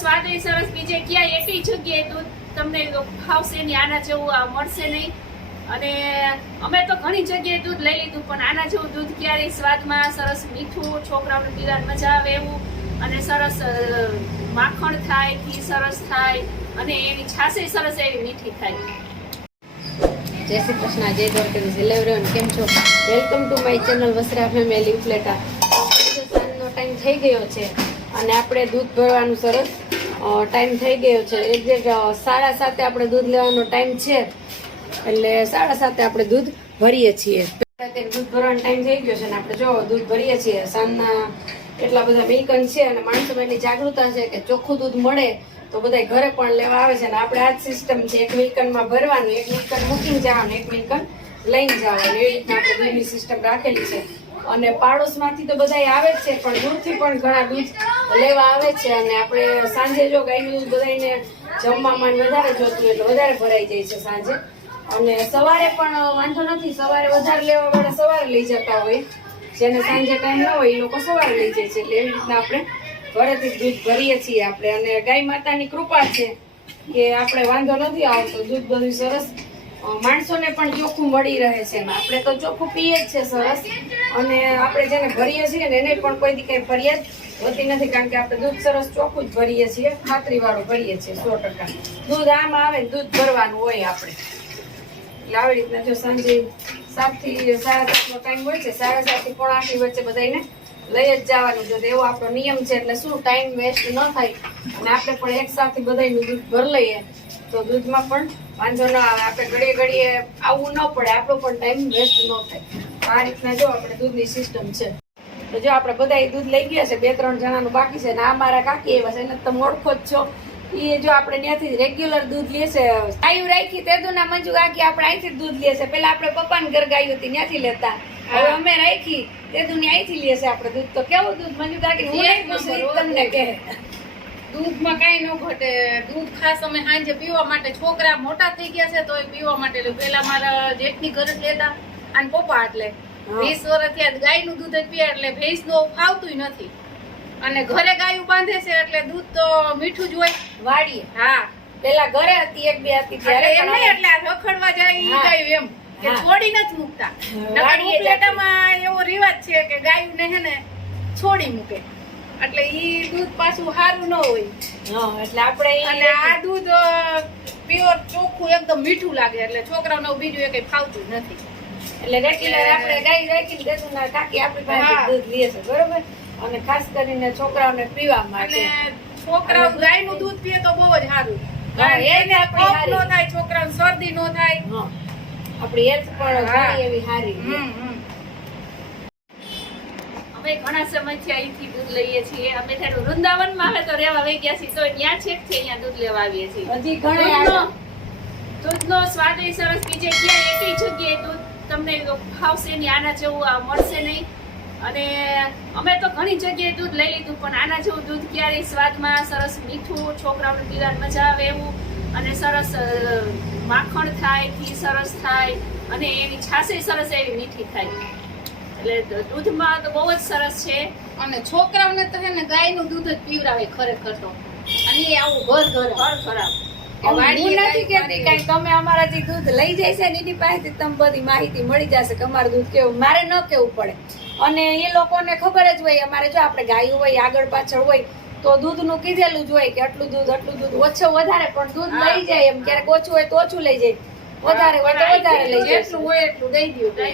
સ્વાદ એ સરસ બીજે ક્યાંય એટલી જગ્યાએ દૂધ તમને ફાવશે નહીં, આના જેવું આ મળશે નહીં. અને અમે તો ઘણી જગ્યાએ દૂધ લઈ લીધું, પણ આના જેવું દૂધ ક્યારેય સ્વાદમાં સરસ મીઠું, છોકરાઓને પીવાની મજા આવે એવું. અને સરસ માખણ થાય, ઘી સરસ થાય, અને એની છાશે સરસ એવી મીઠી થાય. જય શ્રી કૃષ્ણ, જય દ્વારકાધીશ. હેલો એવરીવન કેમ છો? Welcome to my channel Vasra family Upleta. સાંજનો ટાઈમ થઈ ગયો છે. અને આપણે દૂધ ભરવાનું સરસ ટાઈમ થઈ ગયો છે. એક્ઝેક્ટ સાડા સાતે આપણે દૂધ લેવાનો ટાઈમ છે. એટલે સાડા સાતે આપણે દૂધ ભરીએ છીએ. દૂધ ભરવાનો ટાઈમ થઈ ગયો છે અને આપણે જો દૂધ ભરીએ છીએ. સાંજના એટલા બધા બેકન છે અને માણસોમાં એટલી જાગૃતતા છે કે ચોખ્ખું દૂધ મળે તો બધા ઘરે પણ લેવા આવે છે અને આપણે આ જ સિસ્ટમ છે. એક વેહિકલમાં ભરવાનું, એક વેહિકલ મૂકીને જવાનું, એક વેહિકલ લઈને જવાનું. એવી રીતના આપણે દૂધની સિસ્ટમ રાખેલી છે. અને પાડોશમાંથી તો બધા આવે જ છે, પણ દૂરથી પણ ઘણા દૂધ લેવા આવે છે અને આપણે સાંજે જો ગાયનું દૂધ બધાને જમવામાં વધારે જોતું એટલે વધારે ભરાઈ જાય છે સાંજે. અને સવારે પણ વાંધો નથી, સવારે વધારે લેવા વાળા સવારે લઈ જતા હોય. જેને સાંજે ટાઈમ ન હોય, એ લોકો સવારે લઈ જાય છે. એટલે એવી રીતના આપણે ઘરેથી દૂધ ભરીએ છીએ આપણે. અને ગાય માતાની કૃપા છે કે આપણે વાંધો નથી આવતો. દૂધ બધું સરસ માણસોને પણ ચોખ્ખું મળી રહે છે એમાં. આપણે તો ચોખ્ખું પીએ જ છે સરસ. અને આપણે જેને ભરીએ છીએ ને એને પણ કોઈ કઈ ફરિયાદ હોતી નથી, કારણ કે આપણે દૂધ સરસ ચોખ્ખું જ ભરીએ છીએ. ખાતરી વાળું ભરીએ છીએ સો ટકા. દૂધ આમ આવે દૂધ ભરવાનું હોય આપણે. એટલે આવી રીતના જો સાંજે સાતથી, સાડા સાતનો ટાઈમ હોય છે, સાડા સાતથી પોણા આઠની વચ્ચે બધાને લઈ જ જવાનું. તો એવો આપણો નિયમ છે, એટલે શું ટાઈમ વેસ્ટ ન થાય. અને આપણે પણ એક સાથે બધાનું દૂધ ભરી લઈએ. તો દૂધમાં પણ વાંધો ન આવે. આપણે ઘડીએ ઘડીએ આવવું ન પડે. આપણો પણ ટાઈમ વેસ્ટ ન થાય. આ રીતના જો આપણે દૂધની સિસ્ટમ છે. તો જો આપણે બધા દૂધ લઈ ગયા છે બે ત્રણ જણાનું બાકી છે ને આ મારા કાકી એવા છે એને તમે ઓળખો જ છો. એ જો આપણે ત્યાંથી રેગ્યુલર દૂધ લે છે. ગાયું રાખી તે દુના મંજુ કાકી આપણે અહીંથી દૂધ લે છે. પેલા આપણે પપ્પાને ઘર ગાયું હતી ત્યાંથી લેતા. હવે અમે રાખી તે દુનિયા અહીંથી લે છે આપણે દૂધ. તો કેવું દૂધ મંજુ કાકી? હું તમને કહે. દૂધમાં કાંઈ ન ઘટે. દૂધ ખાસ અમે સાંજે પીવા માટે છોકરા મોટા થઈ ગયા છે તો એ પીવા માટે પેલા મારા જેઠની ઘરે લેતા અને પપ્પા એટલે. વીસ વર્ષ થયા ગાયનું દૂધ જ પીએ એટલે ભેંસનું ફાવતું નથી. અને ઘરે ગાયું બાંધે છે એટલે દૂધ તો મીઠું જ હોય. વાડી હા. પેલા ઘરે હતી એક બે હતી ત્યારે એમ નહીં એટલે આ રખડવા જાય એ ગાયું એમ કે છોડી નથી મૂકતા. નકર એવો રિવાજ છે કે ગાયું ને હે ને છોડી મૂકે. એટલે ઈ દૂધ પાછું સારું ન હોય. એટલે આપણે અને આ દૂધ પ્યોર ચોખ્ખું એકદમ મીઠું લાગે એટલે છોકરાઓને બીજું એ કઈ ફાવતું નથી. એટલે રેગ્યુલર આપણે ગાય રાખીને દેતું ના કાકી આપણી પાસે દૂધ લે છે બરોબર? અને ખાસ કરીને છોકરાઓને પીવા માટે. છોકરાઓ ગાયનું દૂધ પીએ તો બહુ જ સારું એને કફ હારી. થાય છોકરાઓને શરદી નો થાય. આપણી હેલ્થ પણ ઘણી એવી સારી અમે ઘણા સમયથી અહીંથી દૂધ લઈએ છીએ. અમે ત્યારે વૃંદાવનમાં હવે તો રહેવા વહી ગયા છીએ તો ત્યાં છેક છે અહીંયા દૂધ લેવા આવીએ છીએ. હજી ઘણા દૂધનો. સ્વાદ એ સરસ બીજે ક્યાંય એકેય જગ્યાએ દૂધ તમને ફાવશે નહીં આના જેવું મળશે નહીં. અને અમે તો ઘણી જગ્યાએ દૂધ લઈ લીધું પણ આના જેવું દૂધ ક્યારેય સ્વાદમાં સરસ મીઠું છોકરાઓને પીવાની મજા આવે એવું. અને સરસ માખણ થાય ઘી સરસ થાય અને એની છાશે સરસ એવી મીઠી થાય. એટલે દૂધમાં તો બહુ જ સરસ છે. અને છોકરાઓને તો હે ને ગાયનું દૂધ જ પીવડાવે ખરેખર તો. અને એ આવું ઘર ઘર. ઘર ખરાબ હું નથી ગાય કહેતી કાંઈ તમે અમારાથી દૂધ લઈ જાય છે ને એની પાસેથી તમને બધી માહિતી મળી જશે કે અમારું દૂધ કેવું. મારે ન કેવું પડે. અને એ લોકોને ખબર જ હોય અમારે જો આપણે ગાયું હોય આગળ પાછળ હોય તો દૂધનું કીધેલું જ હોય કે આટલું દૂધ આટલું દૂધ. ઓછું વધારે પણ દૂધ લઈ જાય એમ. ક્યારેક ઓછું હોય તો ઓછું લઈ જાય. વધારે હોય તો વધારે લઈ જેટલું જાય. હોય એટલું દઈ.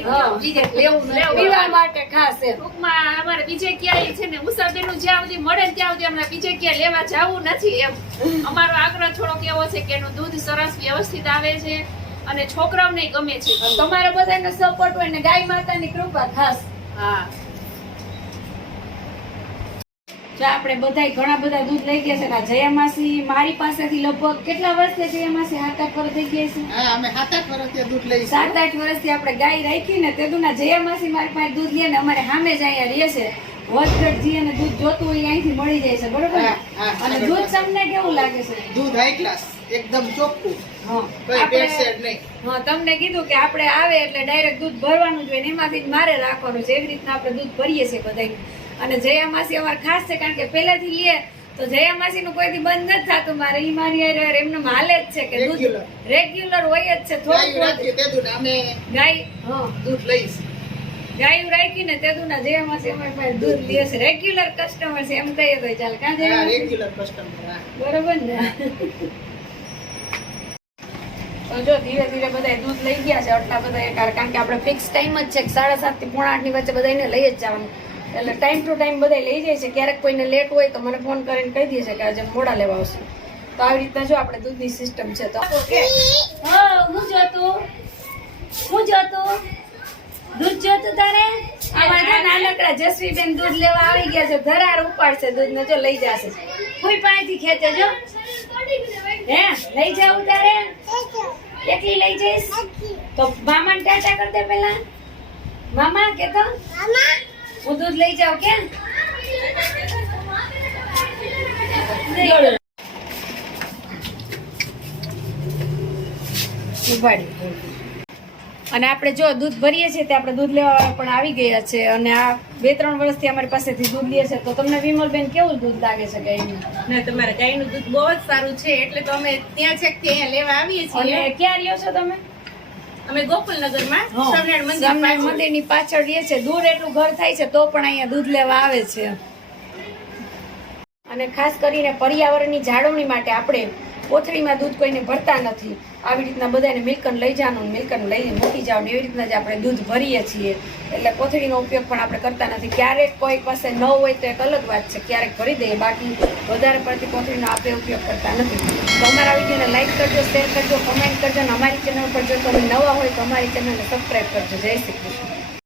દ્યો. બીજે લેવું. પીવા માટે ખાસ ટૂંકમાં અમારે બીજે ક્યાંય છે ને મુસાફરીનું જ્યાં સુધી મળે ત્યાં સુધી અમને બીજે ક્યાંય લેવા જવું નથી એમ. અમારો આગ્રહ થોડોક એવો છે કે એનું દૂધ સરસ વ્યવસ્થિત આવે છે અને છોકરાઓને ગમે છે. તમારા બધાનો સપોર્ટ હોય ને ગાય માતાની કૃપા ખાસ. હા. જો આપણે બધાય ઘણા બધા દૂધ લઈ ગયા છે ને જયા માસી મારી પાસેથી લગભગ કેટલા વર્ષથી જયા માસી સાત આઠ વર્ષ થઈ ગયા છે? હા અમે સાત આઠ વર્ષથી દૂધ લઈ સાત આઠ વર્ષથી આપણે ગાય રાખી ને તે દૂધના જયા માસી મારી પાસે દૂધ લે ને અમારે સામે જ અહીંયા રહે છે. અને દૂધ જોતું હોય અહીંથી મળી જાય છે બરોબર અને દૂધ તમને કેવું લાગે છે? દૂધ હાઈ ક્લાસ એકદમ ચોખ્ખું. તમને કીધું કે આપણે આવે એટલે ડાયરેક્ટ દૂધ ભરવાનું જોઈએ ને એમાંથી મારે રાખવાનું છે. એવી રીતના આપણે દૂધ ભરીએ છીએ બધાય અને જયા માસી અમારે ખાસ છે કારણ કે પહેલાથી લે તો જયા માસી નું કોઈથી બંધ નથી થતું. મારે ઈ મારી હારે હારે એમને હાલે જ છે કે દૂધ રેગ્યુલર હોય જ છે થોડું અમે ગાય હા દૂધ લઈશ. ગાયું રાખી ને તે ના જયા માસી અમારી પાસે દૂધ લે છે. રેગ્યુલર કસ્ટમર છે એમ કહીએ તો ચાલ. કાં જયા રેગ્યુલર કસ્ટમર બરોબર ને? તો જો ધીરે ધીરે બધા દૂધ લઈ ગયા છે આટલા બધા કારણ કે આપણે ફિક્સ ટાઈમ જ છે સાડા સાતથી પોણા આઠની વચ્ચે બધાને લઈ જ જવાનું. એટલે ટાઈમ ટુ ટાઈમ બધા લઈ જાય છે. ક્યારેક કોઈને લેટ હોય તો મને ફોન કરીને કહી દે છે કે આજે મોડા લેવા આવશે. તો આવી રીતના જો આપણે દૂધની સિસ્ટમ છે તો હા હું જતો હું જતો દૂધ જોતું તારે? આ જો નાનકડા જસવીબેન દૂધ લેવા આવી ગયા છે. ધરાર ઉપાડશે દૂધ ને જો લઈ જશે. કોઈ પાસેથી ખેંચે જો. હે લઈ જાવું તારે? એકલી લઈ જઈશ? તો મામાને ટાટા કર દે પેલા મામા કે તો હું દૂધ લઈ જાઉં કે? અને આપણે જો દૂધ ભરીએ છીએ તે આપણે દૂધ લેવા વાળા પણ આવી ગયા છે અને આ બે ત્રણ વર્ષથી અમારી પાસેથી દૂધ લે છે. તો તમને વિમલબેન કેવું દૂધ લાગે છે ગાયનું? ના તમારા ગાયનું દૂધ બહુ જ સારું છે. એટલે તો અમે ત્યાં છે ત્યાં લેવા આવીએ છીએ. અને ક્યાં રહ્યો છો તમે? અમે ગોકુલનગરમાં સ્વામિનારાયણ મંદિરની પાછળ. રહે છે. દૂર એટલું ઘર થાય છે તો પણ અહીંયા દૂધ લેવા આવે છે. અને ખાસ કરીને પર્યાવરણની જાળવણી માટે આપણે કોથળીમાં દૂધ કોઈને ભરતા નથી. આવી રીતના બધાને મિલ્કન લઈ જવાનું મિલ્કન લઈને મૂકી જવાનું એવી રીતના જ આપણે દૂધ ભરીએ છીએ. એટલે કોથળીનો ઉપયોગ પણ આપણે કરતા નથી. ક્યારેક કોઈ પાસે ન હોય તો એક અલગ વાત છે, ક્યારેક ભરી દઈએ. બાકી વધારે પડતી કોથળીનો આપણે ઉપયોગ કરતા નથી. તો અમારા વિડીયોને લાઈક કરજો શેર કરજો કમેન્ટ કરજો અને અમારી ચેનલ પર જો તમે નવા હોય તો અમારી ચેનલને સબસ્ક્રાઈબ કરજો. જય શ્રી કૃષ્ણ.